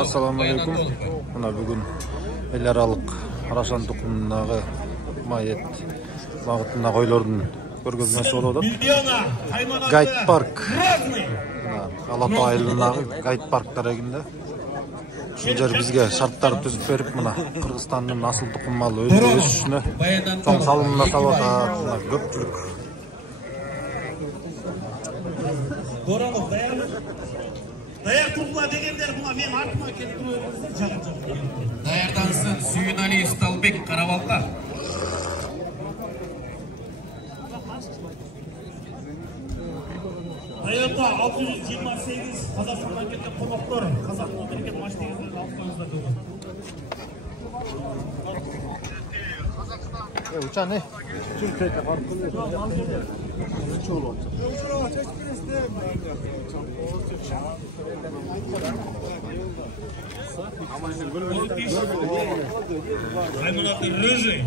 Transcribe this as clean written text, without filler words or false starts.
Assalamualaikum. Muna бүгін эл аралык Арашан тукумундагы майет багытында койлордун көргөзмөсү болуп атат. Гайд парк. Алатау айылындагы гайд парк дарегинде. Бул жер бизге шарттар түзүп берип, мына Кыргызстандын асыл тукум малы өсүшүнө чоң салым жасап атат. Мына көпчүлүк Dayar turgula degenler buna men artıma kelip Dayardansın Suyun Ali Üstalbek Karabalta. Dayarda 628 Kazakistan'dan kelген qurmoqlar Kazak memleket maçtayızlarını alıp koyuzlar dövün. Uçan ne? Türkiye'de fark oluyor. Hayvanatı rıжий.